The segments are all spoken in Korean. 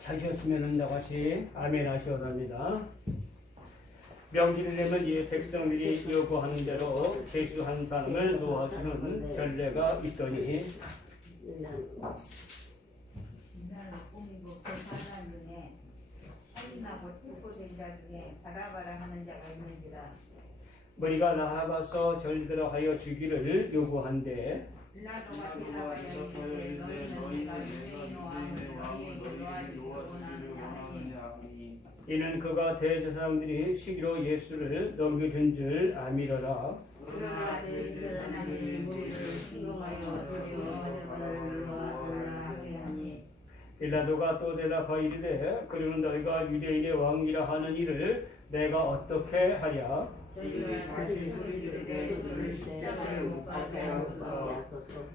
잘 쉬었으면 나같이 아멘 하시기 바랍니다. 명절이 되면 이 백성들이 요구하는 대로 제수한 사람을 노하시는 전례가 있더니 머리가 나아가서 절대로 하여 주기를 요구한대 이는 그가 대제사장들이 시기로 예수를 넘겨준 줄 아미러라. 빌라도가 또 대답하여 이르되 그러는 너희가 유대인의 왕이라 하는 이를 내가 어떻게 하랴?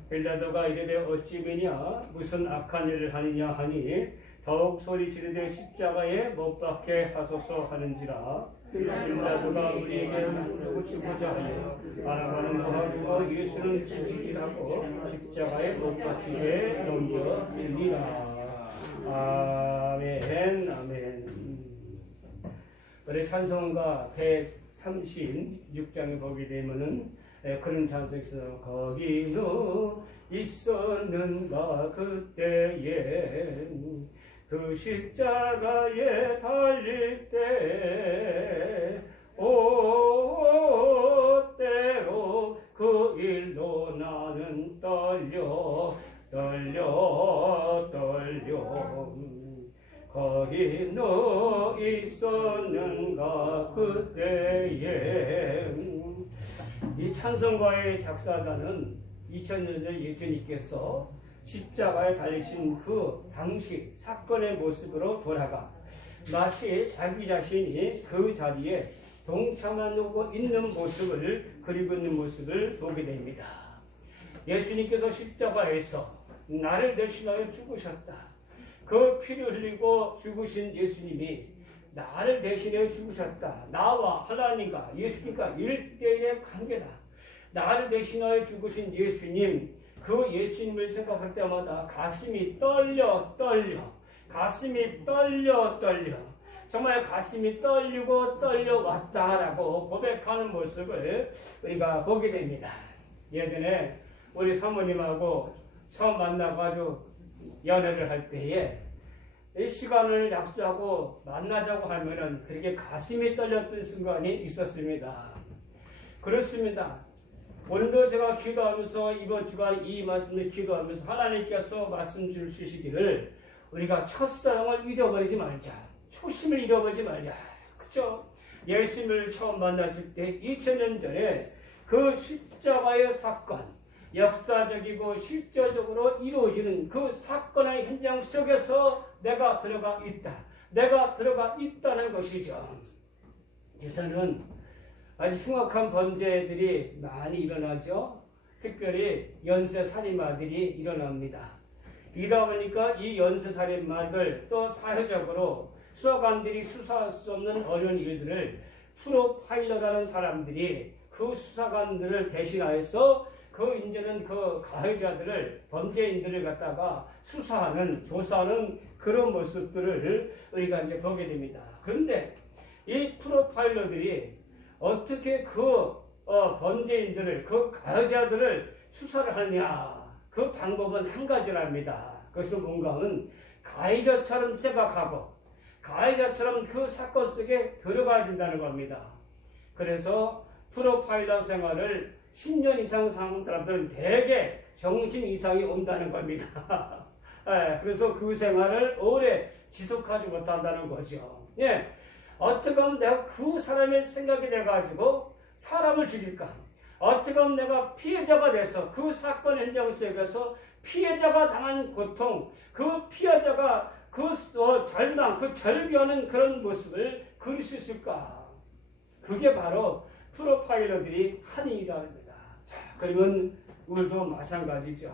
빌라도가 이르되 어찌 미냐 무슨 악한 일을 하느냐 하니 더욱 소리 지르되 십자가에 못 박게 하소서 하는지라. 빌라도가 우리에게 누구를 고치고자 하여 바라바는 모아주고 예수는 찔찔하고 십자가에 못 박히게 넘겨주니라. 아멘 아멘. 우리 찬송가 136장에 보게 되면은 그런 찬송이 있어요. 거기는 있었는가 그때에 그 십자가에 달릴 때 때로 그 일로 나는 떨려 거기 너 있었는가 그때에. 이 찬송가의 작사자는 2000년 전 예수님께서 십자가에 달리신 그 당시 사건의 모습으로 돌아가 마치 자기 자신이 그 자리에 동참하고 있는 모습을 그리고 있는 모습을 보게 됩니다. 예수님께서 십자가에서 나를 대신하여 죽으셨다. 그 피를 흘리고 죽으신 예수님이 나를 대신해 죽으셨다. 나와 하나님과 예수님과 1대1의 관계다. 나를 대신하여 죽으신 예수님, 그 예수님을 생각할 때마다 가슴이 떨려 정말 가슴이 떨리고 떨려왔다라고 고백하는 모습을 우리가 보게 됩니다. 예전에 우리 사모님하고 처음 만나가지고 연애를 할 때에 시간을 약속하고 만나자고 하면은 그렇게 가슴이 떨렸던 순간이 있었습니다. 그렇습니다. 오늘도 제가 기도하면서 이번 주간 이 말씀을 기도하면서 하나님께서 말씀 주시기를 우리가 첫사랑을 잊어버리지 말자. 초심을 잃어버리지 말자. 그쵸? 예수님을 처음 만났을 때 2000년 전에 그 십자가의 사건, 역사적이고 실제적으로 이루어지는 그 사건의 현장 속에서 내가 들어가 있다는 것이죠. 요새는 아주 흉악한 범죄들이 많이 일어나죠. 특별히 연쇄살인마들이 일어납니다. 이러다 보니까 이 연쇄살인마들 또 사회적으로 수사관들이 수사할 수 없는 어려운 일들을 프로파일러라는 사람들이 그 수사관들을 대신하여서 이제는 그 가해자들을 범죄인들을 갖다가 수사하는 조사하는 그런 모습들을 우리가 이제 보게 됩니다. 그런데 이 프로파일러들이 어떻게 범죄인들을 그 가해자들을 수사를 하느냐? 그 방법은 한 가지랍니다. 그것은 뭔가 하면 가해자처럼 생각하고 가해자처럼 그 사건 속에 들어가야 된다는 겁니다. 그래서 프로파일러 생활을 10년 이상 사는 사람들은 대개 정신 이상이 온다는 겁니다. 그래서 그 생활을 오래 지속하지 못한다는 거죠. 예. 어떻게 하면 내가 그 사람의 생각이 돼가지고 사람을 죽일까? 어떻게 하면 내가 피해자가 돼서 그 사건 현장 속에서 피해자가 당한 고통, 그 피해자가 그 절망, 그 절규하는 그런 모습을 그릴 수 있을까? 그게 바로 프로파일러들이 한 일이랍니다. 자, 그러면 우리도 마찬가지죠.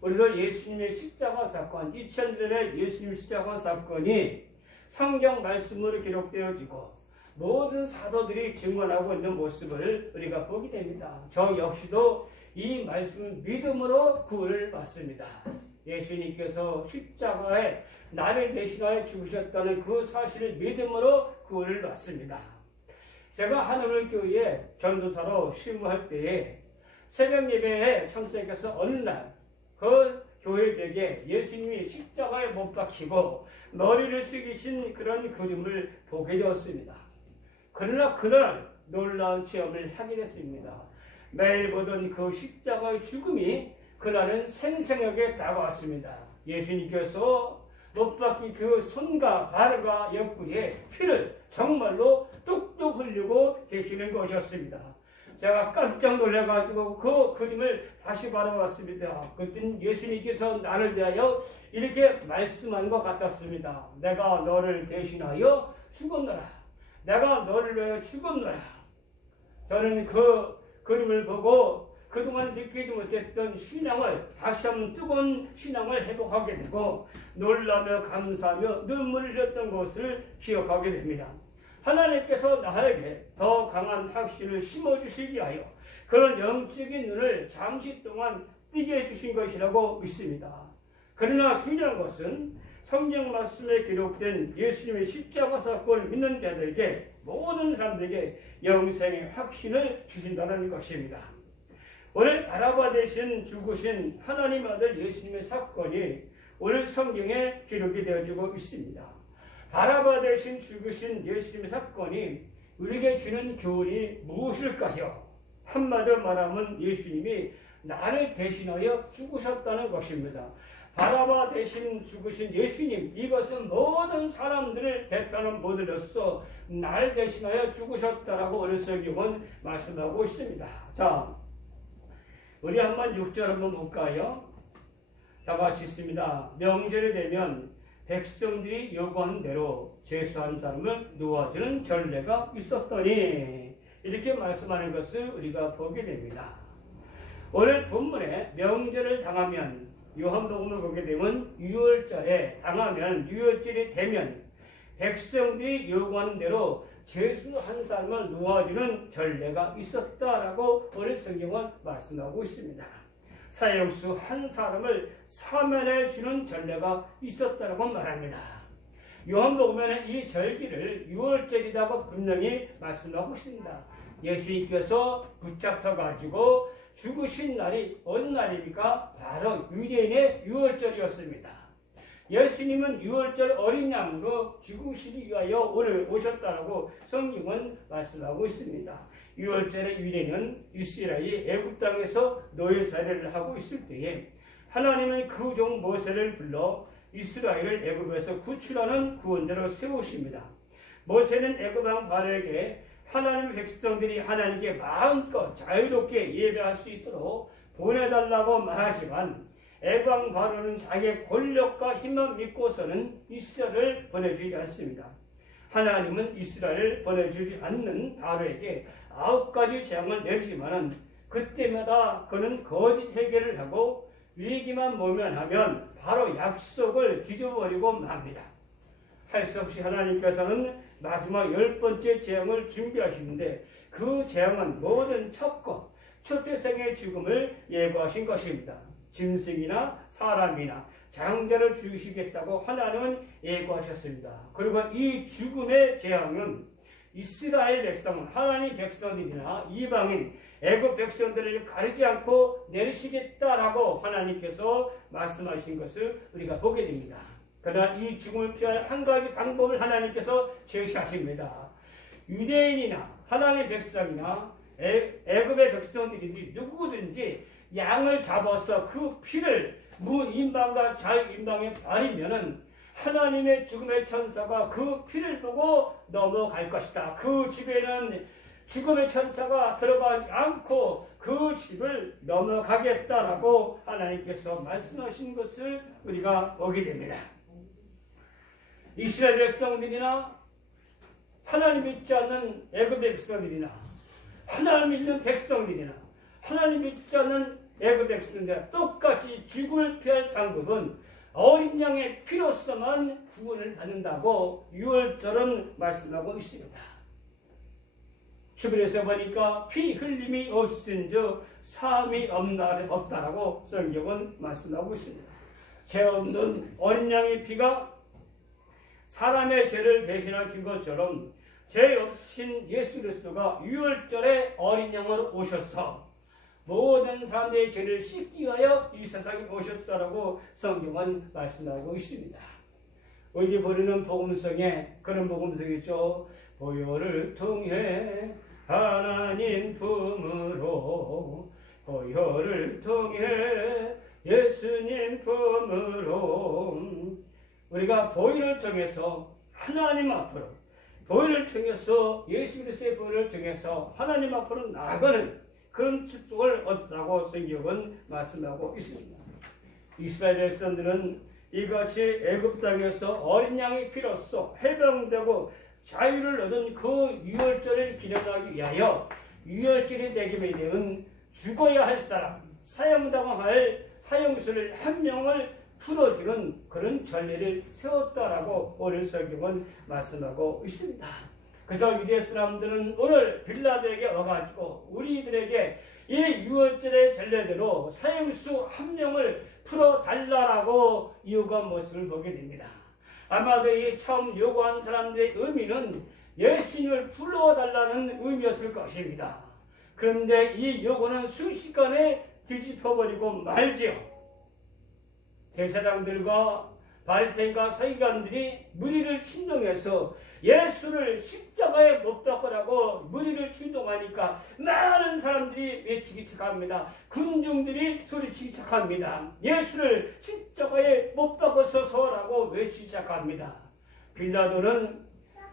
우리도 예수님의 십자가 사건, 2000년 전에 예수님 십자가 사건이 성경 말씀으로 기록되어지고 모든 사도들이 증언하고 있는 모습을 우리가 보게 됩니다. 저 역시도 이 말씀을 믿음으로 구원을 받습니다. 예수님께서 십자가에 나를 대신하여 죽으셨다는 그 사실을 믿음으로 구원을 받습니다. 제가 한우물교회에 전도사로 심무할 때에 새벽 예배에 참석해서 어느 날 그 교회 벽에 예수님이 십자가에 못 박히고 머리를 숙이신 그런 그림을 보게 되었습니다. 그러나 그날 놀라운 체험을 하게 됐습니다. 매일 보던 그 십자가의 죽음이 그날은 생생하게 다가왔습니다. 예수님께서 못 박힌 그 손과 발과 옆구리에 피를 정말로 뚝뚝 흘리고 계시는 것이었습니다. 제가 깜짝 놀라가지고 그 그림을 다시 바라봤습니다. 그때 예수님께서 나를 대하여 이렇게 말씀한 것 같았습니다. 내가 너를 대신하여 죽었노라. 내가 너를 위하여 죽었노라. 저는 그 그림을 보고 그동안 느끼지 못했던 신앙을 다시 한번 뜨거운 신앙을 회복하게 되고 놀라며 감사하며 눈물을 흘렸던 것을 기억하게 됩니다. 하나님께서 나에게 더 강한 확신을 심어주시기 위하여 그런 영적인 눈을 잠시 동안 뜨게 해주신 것이라고 믿습니다. 그러나 중요한 것은 성경 말씀에 기록된 예수님의 십자가 사건을 믿는 자들에게 모든 사람들에게 영생의 확신을 주신다는 것입니다. 오늘 바라바 대신 죽으신 하나님 아들 예수님의 사건이 오늘 성경에 기록이 되어지고 있습니다. 바라바 대신 죽으신 예수님의 사건이 우리에게 주는 교훈이 무엇일까요? 한마디로 말하면 예수님이 나를 대신하여 죽으셨다는 것입니다. 바라바 대신 죽으신 예수님, 이것은 모든 사람들을 대표하는 모델로서 나를 대신하여 죽으셨다라고 오늘 성경은 말씀하고 있습니다. 자, 우리 한번 6절 한번 볼까요? 다 같이 있습니다. 명절이 되면 백성들이 요구한 대로 제수한 사람을 놓아주는 전례가 있었더니 이렇게 말씀하는 것을 우리가 보게 됩니다. 오늘 본문에 명절을 당하면 요한복음을 보게 되면 유월절에 당하면 유월절이 되면 백성들이 요구하는 대로 제수한 사람을 놓아주는 전례가 있었다라고 오늘 성경은 말씀하고 있습니다. 사형수 한 사람을 사면해 주는 전례가 있었다라고 말합니다. 요한복음에는 이 절기를 유월절이라고 분명히 말씀하고 있습니다. 예수님께서 붙잡혀가지고 죽으신 날이 어느 날입니까? 바로 유대인의 유월절이었습니다. 예수님은 유월절 어린 양으로 죽으시기 위하여 오늘 오셨다라고 성경은 말씀하고 있습니다. 유월절의 유대인은 이스라엘이 애굽 땅에서 노예 살이를 하고 있을 때에 하나님은 그 종 모세를 불러 이스라엘을 애굽에서 구출하는 구원자로 세우십니다. 모세는 애굽 왕 바로에게 하나님 백성들이 하나님께 마음껏 자유롭게 예배할 수 있도록 보내달라고 말하지만 애굽 왕 바로는 자기의 권력과 힘만 믿고서는 이스라엘을 보내주지 않습니다. 하나님은 이스라엘을 보내주지 않는 바로에게 9가지 재앙을 내리지만은 그때마다 그는 거짓 해결을 하고 위기만 모면하면 바로 약속을 뒤져버리고 맙니다. 할 수 없이 하나님께서는 마지막 10번째 재앙을 준비하시는데 그 재앙은 모든 첩과 초태생의 죽음을 예고하신 것입니다. 짐승이나 사람이나 장자를 죽이시겠다고 하나님은 예고하셨습니다. 그리고 이 죽음의 재앙은 이스라엘 백성, 하나님 백성들이나 이방인, 애굽 백성들을 가리지 않고 내리시겠다라고 하나님께서 말씀하신 것을 우리가 보게 됩니다. 그러나 이 죽음을 피할 한 가지 방법을 하나님께서 제시하십니다. 유대인이나 하나님의 백성이나 애굽의 백성들이지 누구든지 양을 잡아서 그 피를 무인방과 자유인방에 바리면은 하나님의 죽음의 천사가 그 피를 보고 넘어갈 것이다. 그 집에는 죽음의 천사가 들어가지 않고 그 집을 넘어가겠다라고 하나님께서 말씀하신 것을 우리가 보게 됩니다. 이스라엘 백성들이나 하나님 믿지 않는 애굽 백성들이나 하나님 믿는 백성들이나 하나님 믿지 않는 애굽 백성들과 똑같이 죽음을 피할 방법은 어린 양의 피로서만 구원을 받는다고 유월절은 말씀하고 있습니다. 히브리서 보니까 피 흘림이 없은즉 사함이 없다라고 성경은 말씀하고 있습니다. 죄 없는 어린 양의 피가 사람의 죄를 대신하신 것처럼 죄 없으신 예수 그리스도가 유월절에 어린 양으로 오셔서 모든 사람들의 죄를 씻기 위하여 이 세상에 오셨다라고 성경은 말씀하고 있습니다. 우리 부르는 복음성에 그런 복음성이죠. 보혈을 통해 하나님 품으로, 보혈을 통해 예수님 품으로, 우리가 보혈을 통해서 하나님 앞으로, 보혈을 통해서 예수 그리스도의 보혈을 통해서 하나님 앞으로 나아가는 그런 축복을 얻었다고 성경은 말씀하고 있습니다. 이스라엘 백성들은 이같이 애굽 땅에서 어린 양의 피로써 해방되고 자유를 얻은 그 유월절을 기념하기 위하여 유월절이 되게 되면 죽어야 할 사람, 사형당할 사형수를 한 명을 풀어주는 그런 전례를 세웠다라고 오늘 성경은 말씀하고 있습니다. 그래서 유대 사람들은 오늘 빌라도에게 와가지고 우리들에게 이 유월절의 전례대로 사형수 한 명을 풀어달라고 요구한 모습을 보게 됩니다. 아마도 이 처음 요구한 사람들의 의미는 예수님을 불러달라는 의미였을 것입니다. 그런데 이 요구는 순식간에 뒤집혀버리고 말지요. 제사장들과 바리새인과 서기관들이 무리를 충동해서 예수를 십자가에 못 박으라고 무리를 충동하니까 많은 사람들이 외치기 시작합니다. 군중들이 소리치기 시작합니다. 예수를 십자가에 못 박으소서라고 외치기 시작합니다. 빌라도는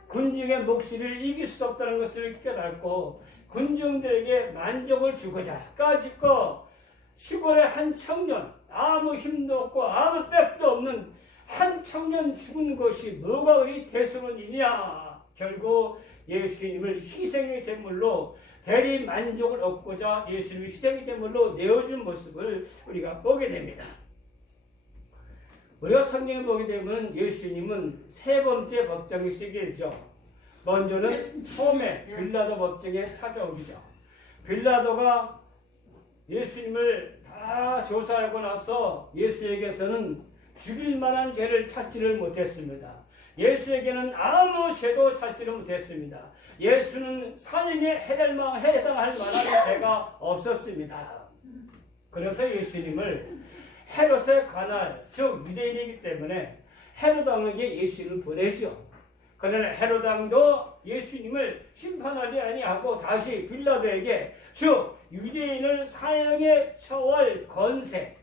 군중의 몫을 이길 수 없다는 것을 깨닫고 군중들에게 만족을 주고자 까짓거 시골의 한 청년, 아무 힘도 없고 아무 빽도 없는 한 청년 죽은 것이 뭐가 우리 대수론이냐. 결국 예수님을 희생의 제물로 대리 만족을 얻고자 예수님을 희생의 제물로 내어준 모습을 우리가 보게 됩니다. 우리가 성경에 보게 되면 예수님은 세 번째 법정이 쓰게 되죠. 먼저는 처음에 빌라도 법정에 찾아오기죠. 빌라도가 예수님을 다 조사하고 나서 예수에게서는 죽일 만한 죄를 찾지를 못했습니다. 예수에게는 아무 죄도 찾지를 못했습니다. 예수는 사형에 해당할 만한 죄가 없었습니다. 그래서 예수님을 헤롯의 관할, 즉 유대인이기 때문에 헤롯 왕에게 예수님을 보내죠. 그러나 헤롯 왕도 예수님을 심판하지 아니하고 다시 빌라도에게, 즉 유대인을 사형에 처할 건세,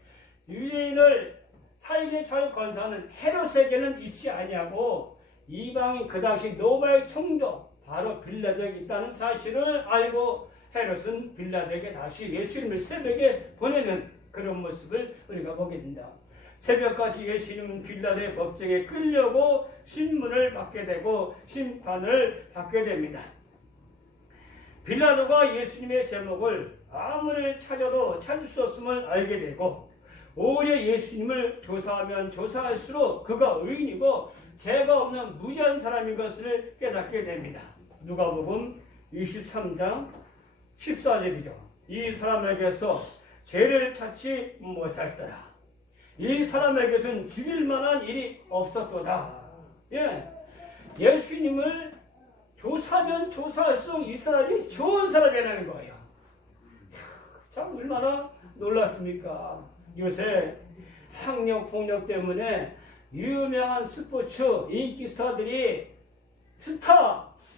유대인을 사형에 처할 건사는 헤롯에게는 있지 아니하고 이방인 그 당시 로마의 총독 바로 빌라도에게 있다는 사실을 알고 헤롯은 빌라도에게 다시 예수님을 새벽에 보내는 그런 모습을 우리가 보게 된다. 새벽까지 예수님은 빌라도의 법정에 끌려고 신문을 받게 되고 심판을 받게 됩니다. 빌라도가 예수님의 제목을 아무리 찾아도 찾을 수 없음을 알게 되고 오히려 예수님을 조사하면 조사할수록 그가 의인이고 죄가 없는 무죄한 사람인 것을 깨닫게 됩니다. 누가복음 23장 14절이죠. 이 사람에게서 죄를 찾지 못했더라. 이 사람에게서는 죽일 만한 일이 없었도다. 예수님을 조사하면 조사할수록 이 사람이 좋은 사람이라는 거예요. 참 얼마나 놀랐습니까? 요새 학력, 폭력 때문에 유명한 스포츠 인기 스타들이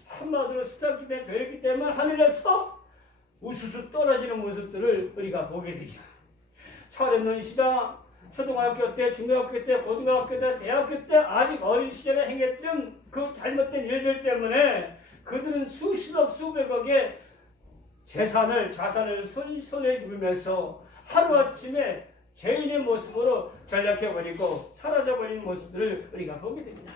한마디로 스타기 되었기 때문에 하늘에서 우수수 떨어지는 모습들을 우리가 보게 되죠. 철없는 시다 초등학교 때, 중학교 때, 고등학교 때, 대학교 때 아직 어린 시절에 행했던 그 잘못된 일들 때문에 그들은 수십억, 수백억의 자산을 손에 물면서 하루아침에 죄인의 모습으로 전락해버리고 사라져버린 모습들을 우리가 보게 됩니다.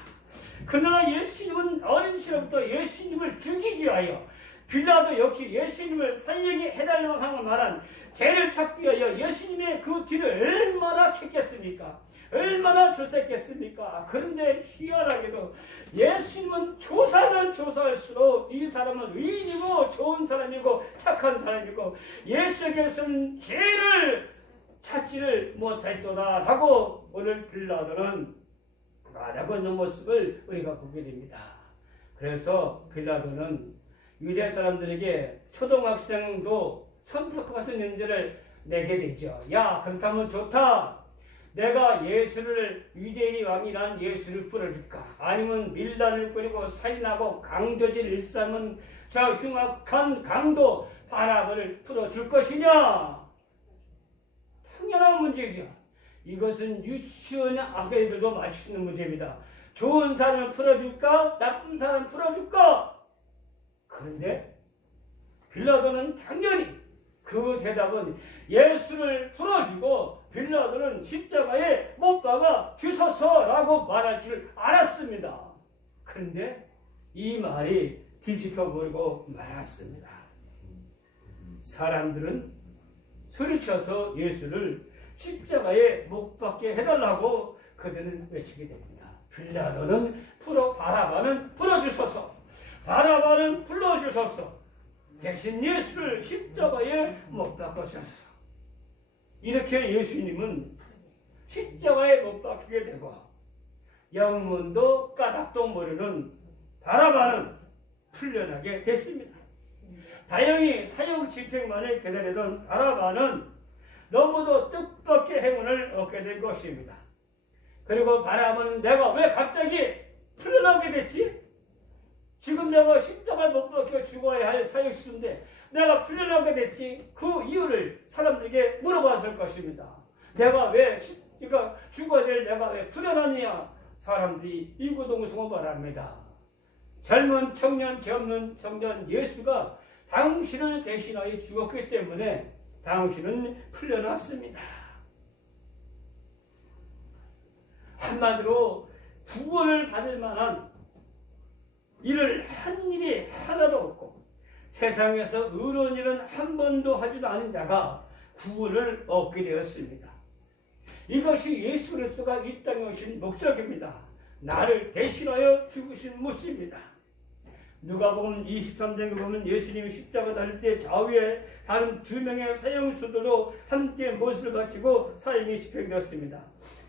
그러나 예수님은 어린 시절부터 예수님을 죽이기 위하여 빌라도 역시 예수님을 사형에 해달라고 하는 말한 죄를 찾기 위하여 예수님의 그 뒤를 얼마나 캤겠습니까? 얼마나 조사했겠습니까? 그런데 희한하게도 예수님은 조사는 조사할수록 이 사람은 의인이고 좋은 사람이고 착한 사람이고 예수에게서는 죄를 찾지를 못했도다 하고 오늘 빌라도는 말하고 있는 모습을 우리가 보게 됩니다. 그래서 빌라도는 유대 사람들에게 초등학생도 선택과 같은 문제를 내게 되죠. 야, 그렇다면 좋다. 내가 예수를 유대인이 왕이란 예수를 풀어줄까? 아니면 밀란을 꾸리고 살인하고 강도질 일삼은 저 흉악한 강도 바라바를 풀어줄 것이냐? 당연한 문제죠. 이것은 유치원 아이들도 맞출 수 있는 문제입니다. 좋은 사람을 풀어줄까? 나쁜 사람을 풀어줄까? 그런데 빌라도는 당연히 그 대답은 예수를 풀어주고 빌라도는 십자가에 못 박아 주소서라고 말할 줄 알았습니다. 그런데 이 말이 뒤집혀버리고 말았습니다. 사람들은 소리쳐서 예수를 십자가에 못 박게 해달라고 그들은 외치게 됩니다. 빌라도는 바라바는 풀어주소서, 바라바는 불러주소서, 대신 예수를 십자가에 못 박으소서. 이렇게 예수님은 십자가에 못 박히게 되고 영문도 까닭도 모르는 바라바는 풀려나게 됐습니다. 다행히 사형 집행만을 기다리던 바라바는 너무도 뜻밖의 행운을 얻게 된 것입니다. 그리고 바라바는 내가 왜 갑자기 풀려나게 됐지? 지금 내가 십자가에 못 박혀 죽어야 할 사역수인데 내가 풀려나게 됐지? 그 이유를 사람들에게 물어봤을 것입니다. 내가 왜 죽어야 될 내가 왜 풀려났느냐? 사람들이 이구동성을 말합니다. 젊은 청년, 죄 없는 청년 예수가 당신을 대신하여 죽었기 때문에 당신은 풀려났습니다. 한마디로 구원을 받을 만한 일을 한 일이 하나도 없고 세상에서 의로운 일은 한 번도 하지도 않은 자가 구원을 얻게 되었습니다. 이것이 예수 그리스도가 이 땅에 오신 목적입니다. 나를 대신하여 죽으신 모습입니다. 누가복음 23장에 보면 예수님이 십자가 달릴 때 좌우에 다른 2명의 사형수들도 함께 못을 박히고 사형이 집행되었습니다.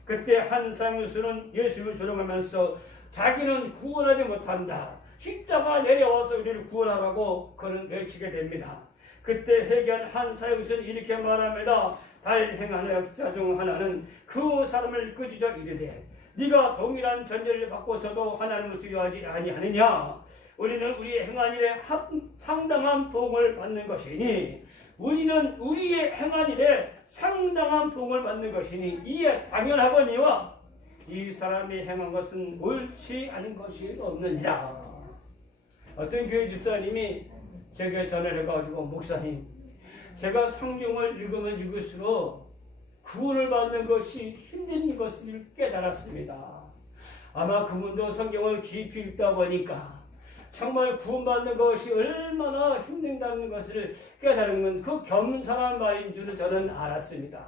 그때 한 사형수는 예수를 조롱하면서 자기는 구원하지 못한다. 십자가 내려와서 우리를 구원하라고 그는 외치게 됩니다. 그때 회개한 한 사형수는 이렇게 말합니다. 달 행하는 역자 중 하나는 그 사람을 꾸짖어 이르되 네가 동일한 전제를 받고서도 하나님을 두려워하지 아니하느냐? 우리는 우리의 행한 일에 상당한 복을 받는 것이니 우리는 우리의 행한 일에 상당한 복을 받는 것이니 이에 당연하거니와 이 사람이 행한 것은 옳지 않은 것이 없느니라. 어떤 교회 집사님이 제게 전화를 해가지고 목사님 제가 성경을 읽으면 읽을수록 구원을 받는 것이 힘든 것을 깨달았습니다. 아마 그분도 성경을 깊이 읽다 보니까 정말 구원받는 것이 얼마나 힘든다는 것을 깨달은 건 그 겸손한 말인 줄을 저는 알았습니다.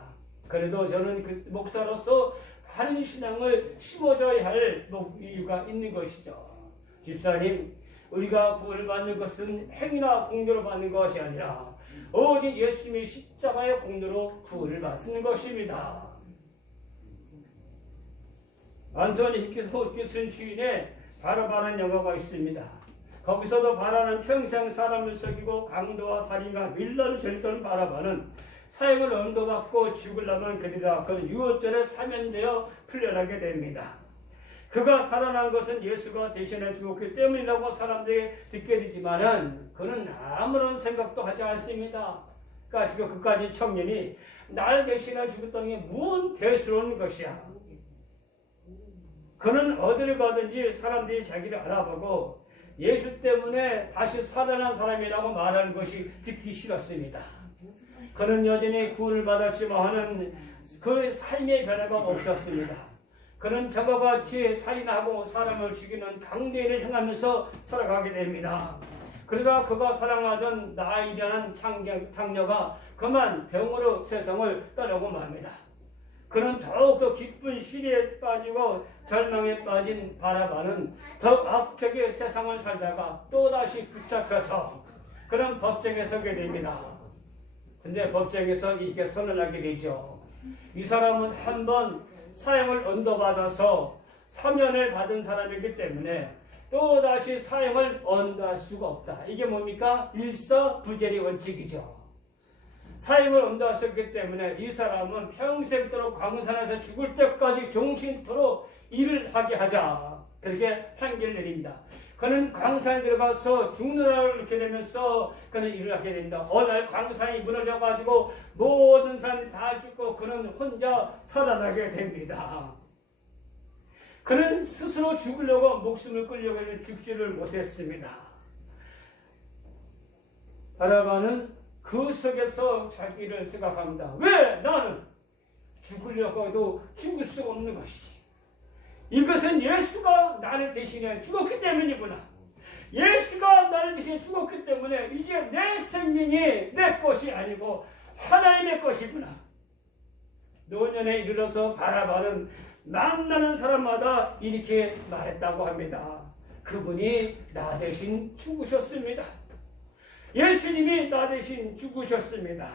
그래도 저는 그 목사로서 바른 신앙을 심어줘야 할 이유가 있는 것이죠. 집사님, 우리가 구원을 받는 것은 행위나 공로로 받는 것이 아니라 오직 예수님의 십자가의 공로로 구원을 받는 것입니다. 안소니 히키슨 주인의 바라바는 영화가 있습니다. 거기서도 바라는 평생 사람을 속이고 강도와 살인과 밀란을 저질렀던 바라바는 사형을 언도받고 죽으려면 그들과 그 유월절에 사면되어 풀려나게 됩니다. 그가 살아난 것은 예수가 대신해 죽었기 때문이라고 사람들이 듣게 되지만은 그는 아무런 생각도 하지 않습니다. 그러니까 그까지 청년이 날 대신해 죽었다는 게 무슨 대수로운 것이야. 그는 어디를 가든지 사람들이 자기를 알아보고 예수 때문에 다시 살아난 사람이라고 말하는 것이 듣기 싫었습니다. 그는 여전히 구원을 받았지만 그 삶의 변화가 없었습니다. 그는 저와 같이 살인하고 사람을 죽이는 강대를 행하면서 살아가게 됩니다. 그러다 그가 사랑하던 나이라는 장녀가 그만 병으로 세상을 떠나고 맙니다. 그는 더욱더 깊은 시리에 빠지고 절망에 빠진 바라바는 더 악하게 세상을 살다가 또다시 붙잡혀서 그는 법정에 서게 됩니다. 근데 법정에서 이렇게 선언하게 되죠. 이 사람은 한 번 사형을 언도받아서 사면을 받은 사람이기 때문에 또다시 사형을 언도할 수가 없다. 이게 뭡니까? 일서부재리 원칙이죠. 사형을 언도하셨기 때문에 이 사람은 평생도록 광산에서 죽을 때까지 종신토록 일을 하게 하자. 그렇게 판결을 내립니다. 그는 광산에 들어가서 죽는 날을 이렇게 되면서 그는 일을 하게 됩니다. 어느 날 광산이 무너져가지고 모든 사람이 다 죽고 그는 혼자 살아나게 됩니다. 그는 스스로 죽으려고 목숨을 끌려고 했는데 죽지를 못했습니다. 바라바는 그 속에서 자기를 생각합니다. 왜 나는 죽으려고 해도 죽을 수 없는 것이지. 이것은 예수가 나를 대신해 죽었기 때문이구나. 예수가 나를 대신해 죽었기 때문에 이제 내 생명이 내 것이 아니고 하나님의 것이구나. 노년에 이르러서 바라바는 만나는 사람마다 이렇게 말했다고 합니다. 그분이 나 대신 죽으셨습니다. 예수님이 나 대신 죽으셨습니다.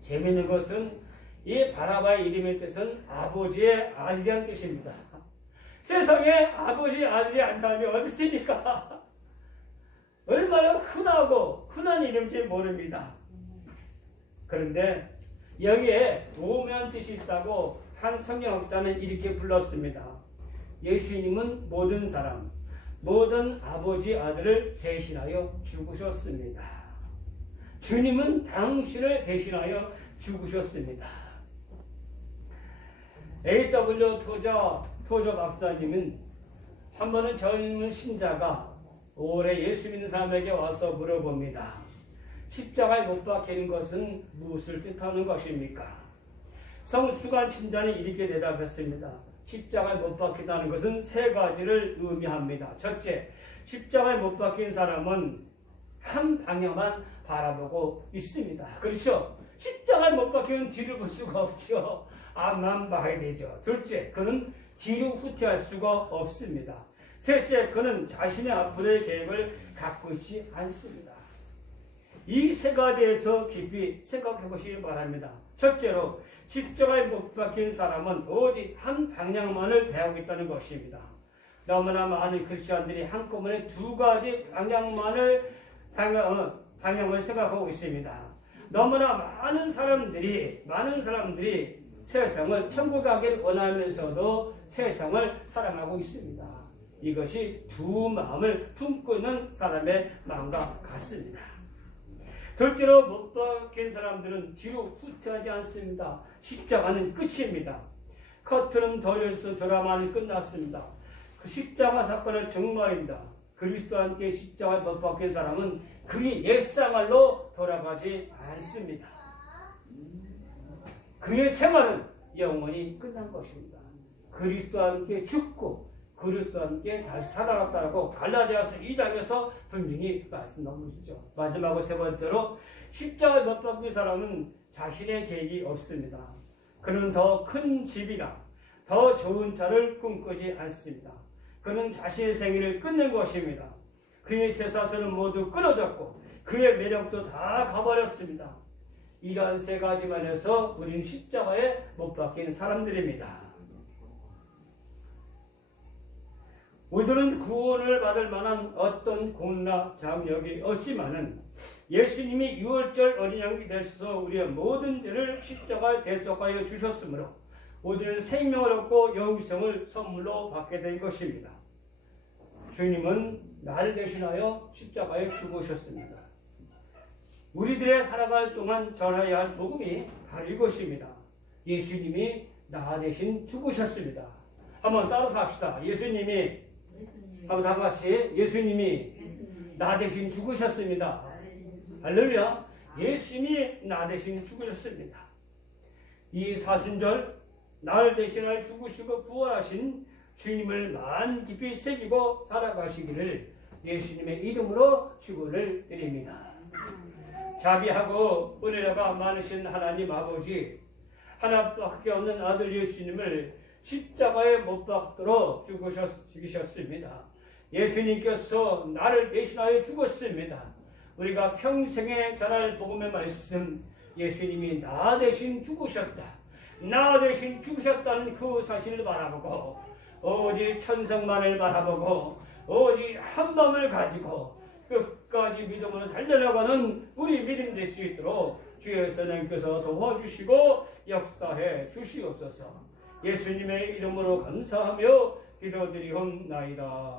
재미있는 것은 이 바라바의 이름의 뜻은 아버지의 아들이라는 뜻입니다. 세상에 아버지 아들이 안 사람이 어디 있습니까? 얼마나 흔하고 흔한 이름인지 모릅니다. 그런데 여기에 도우면 뜻이 있다고 한 성경학자는 이렇게 불렀습니다. 예수님은 모든 사람, 모든 아버지 아들을 대신하여 죽으셨습니다. 주님은 당신을 대신하여 죽으셨습니다. A.W. 토저 박사님은 한 번은 젊은 신자가 오래 예수 믿는 사람에게 와서 물어봅니다. 십자가에 못 박히는 것은 무엇을 뜻하는 것입니까? 성수관 신자는 이렇게 대답했습니다. 십자가에 못 박힌다는 것은 세 가지를 의미합니다. 첫째, 십자가에 못 박힌 사람은 한 방향만 바라보고 있습니다. 그렇죠? 십자가에 못 박히면 뒤를 볼 수가 없죠. 앞만 봐야 되죠. 둘째, 그는 뒤로 후퇴할 수가 없습니다. 셋째, 그는 자신의 앞으로의 계획을 갖고 있지 않습니다. 이 세 가지에서 깊이 생각해 보시기 바랍니다. 첫째로, 십자가에 못 박힌 사람은 오직 한 방향만을 대하고 있다는 것입니다. 너무나 많은 크리스천들이 한꺼번에 두 가지 방향을 생각하고 있습니다. 너무나 많은 사람들이 세상을 천국 가기를 원하면서도 세상을 사랑하고 있습니다. 이것이 두 마음을 품고 있는 사람의 마음과 같습니다. 둘째로 못 박힌 사람들은 뒤로 후퇴하지 않습니다. 십자가는 끝입니다. 커튼은 덜려서 드라마는 끝났습니다. 그 십자가 사건은 정말입니다. 그리스도와 함께 십자가에 못 박힌 사람은 그의 옛생활로 돌아가지 않습니다. 그의 생활은 영원히 끝난 것입니다. 그리스도와 함께 죽고 그리스도와 함께 다시 살아났다고 갈라디아서 2장에서 분명히 말씀하고 있죠. 마지막으로 세 번째로 십자가에 못 박힌 사람은 자신의 계획이 없습니다. 그는 더 큰 집이나 더 좋은 차를 꿈꾸지 않습니다. 그는 자신의 생애를 끊는 것입니다. 그의 쇠사슬은 모두 끊어졌고 그의 매력도 다 가버렸습니다. 이러한 세 가지만 해서 우리는 십자가에 못 박힌 사람들입니다. 우리들은 구원을 받을 만한 어떤 공로나 장력이 없지만은 예수님이 유월절 어린 양이 되셔서 우리의 모든 죄를 십자가에 대속하여 주셨으므로 우리는 생명을 얻고 영생을 선물로 받게 된 것입니다. 주님은 나를 대신하여 십자가에 죽으셨습니다. 우리들의 살아갈 동안 전해야 할 복음이 바로 이것입니다. 예수님이 나 대신 죽으셨습니다. 한번 따라서 합시다. 예수님이 한번 다 같이 예수님이 나 대신 죽으셨습니다. 할렐루야. 예수님이 나 대신 죽으셨습니다. 이 사순절 나를 대신하여 죽으시고 부활하신 주님을 마음 깊이 새기고 살아가시기를 예수님의 이름으로 축원을 드립니다. 자비하고 은혜가 많으신 하나님 아버지, 하나밖에 없는 아들 예수님을 십자가에 못 박도록 죽으셨습니다. 예수님께서 나를 대신하여 죽었습니다. 우리가 평생에 전할 복음의 말씀, 예수님이 나 대신 죽으셨다. 나 대신 죽으셨다는 그 사실을 바라보고 오직 천성만을 바라보고 오직 한 마음을 가지고 끝까지 믿음으로 달려나가는 우리 믿음 될 수 있도록 주의 선생님께서 도와주시고 역사해 주시옵소서. 예수님의 이름으로 감사하며 기도드리옵나이다.